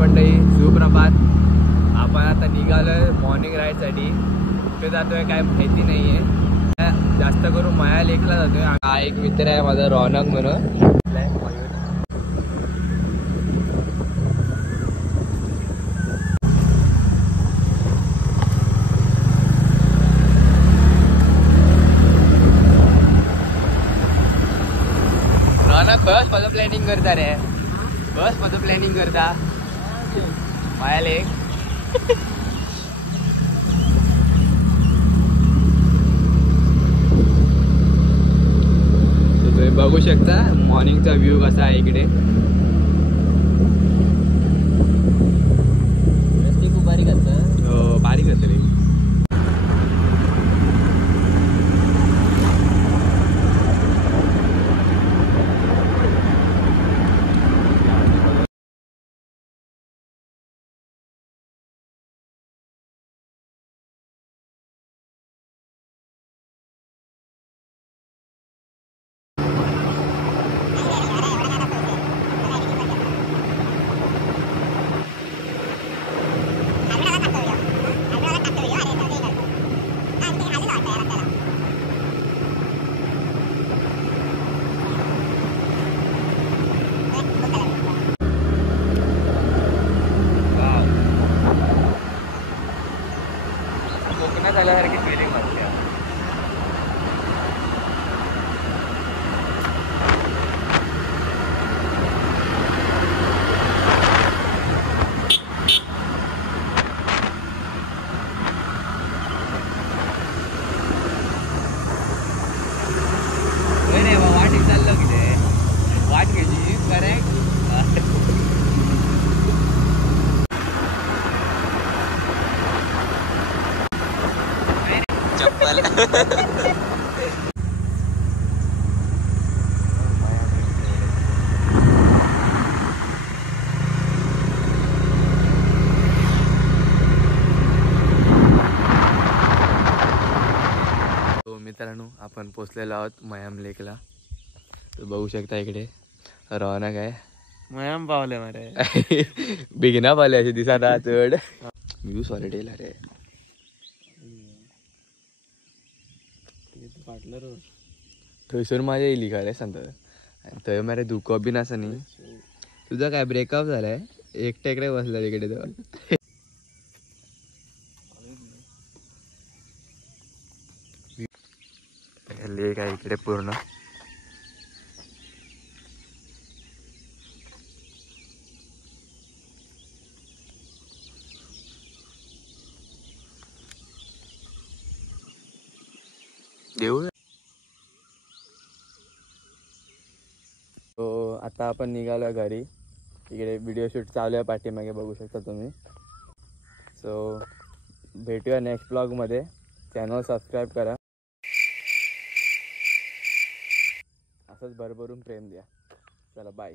मंडळी, सुप्रभात. आपण आता निघालोय मॉर्निंग राईडसाठी. कुठे जातोय काय माहिती नाहीये. जास्त करून माया लेकला जातोय. हा एक मित्र आहे माझा रौनक म्हणून. रौनक बस मध्ये प्लॅनिंग करता रे. बस मध्ये प्लॅनिंग करता माया लेक. तुम्ही बघू शकता मॉर्निंगचा व्ह्यू कसा आहे इकडे. खूप बारीक असतं. हो बारीक असतं रे. कोकणात आल्यासारखी फिलिंग वाटते. वाट चाललं की ते वाट घ्यायची करेक्ट. चप्पल. तो मित्रांनो आपण पोचलेलो आहोत मयाम लेकला. तर बघू शकता इकडे रौनक आहे. मयाम पावले मारे. बिगिना पावले असे दिसता चढ. व्ह्यू सॉलिड येईल रे. थंयसर माझ्या येईल का रे सांगता. थंय मरे धुको बीन असं नाही. तुझा काय ब्रेकअप झालाय. एकट्याकडे बसला तिकडे तो. लेक आहे इकडे पूर्ण. देऊ. तो आता आपण निघालो घरी. इकडे व्हिडिओ शूट चालू आहे पाठीमागे बघू शकता तुम्ही. सो भेटूया नेक्स्ट ब्लॉगमध्ये. चॅनल सबस्क्राईब करा. असंच भरभरून प्रेम द्या. चला बाय.